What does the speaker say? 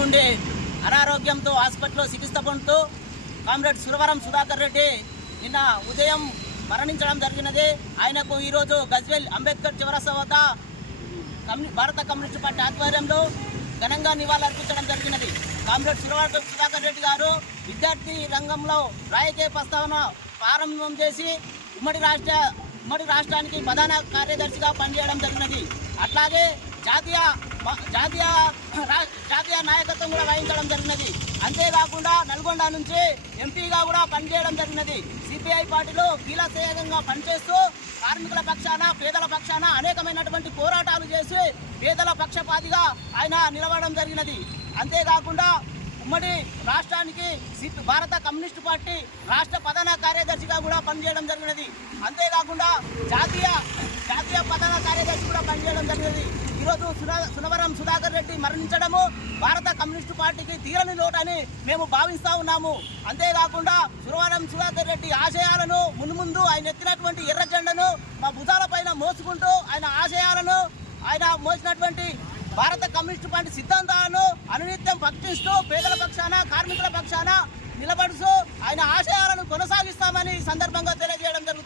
నుండి అనారోగ్యంతో హాస్పిటల్లో చికిత్స పొందుతూ కామ్రేడ్ సురవరం సుధాకర్ రెడ్డి నిన్న ఉదయం మరణించడం జరిగినది. ఆయనకు ఈరోజు గజ్వెల్ అంబేద్కర్ చివరస వద్ద భారత కమ్యూనిస్ట్ పార్టీ ఆధ్వర్యంలో ఘనంగా నివాళులర్పించడం జరిగినది. కామ్రేడ్ సురవరం సుధాకర్ రెడ్డి గారు విద్యార్థి రంగంలో రాయకే ప్రస్తావన ప్రారంభం చేసి ఉమ్మడి రాష్ట్ర ఉమ్మడి రాష్ట్రానికి ప్రధాన కార్యదర్శిగా పనిచేయడం జరిగినది. అట్లాగే జాతీయ జాతీయ జాతీయ నాయకత్వం కూడా వహించడం జరిగినది. అంతేకాకుండా నల్గొండ నుంచి ఎంపీగా కూడా పనిచేయడం జరిగినది. సిపిఐ పార్టీలో కీలకంగా పనిచేస్తూ కార్మికుల పక్షాన పేదల పక్షాన అనేకమైనటువంటి పోరాటాలు చేసి పేదల పక్షపాతిగా ఆయన నిలవడం జరిగినది. అంతేకాకుండా ఉమ్మడి రాష్ట్రానికి భారత కమ్యూనిస్టు పార్టీ రాష్ట్ర ప్రధాన కార్యదర్శిగా కూడా పనిచేయడం జరిగినది. అంతేకాకుండా జాతీయ జాతీయ ప్రధాన కార్యదర్శి కూడా పనిచేయడం జరిగినది. ఈరోజు సునవరం సుధాకర్ రెడ్డి మరణించడము భారత కమ్యూనిస్టు పార్టీకి తీరని లోటని మేము భావిస్తా ఉన్నాము. అంతేకాకుండా సురవరం సుధాకర్ రెడ్డి ఆశయాలను మున్ముందు ఆయన ఎత్తినటువంటి ఎర్ర జెండను మా భుజాలపైన మోసుకుంటూ ఆయన ఆశయాలను ఆయన మోసినటువంటి భారత కమ్యూనిస్టు పార్టీ సిద్ధాంతాలను అనునిత్యం భక్షిస్తూ పేదల పక్షాన కార్మికుల పక్షాన నిలబడుతూ ఆయన ఆశయాలను కొనసాగిస్తామని ఈ సందర్భంగా తెలియజేయడం జరుగుతుంది.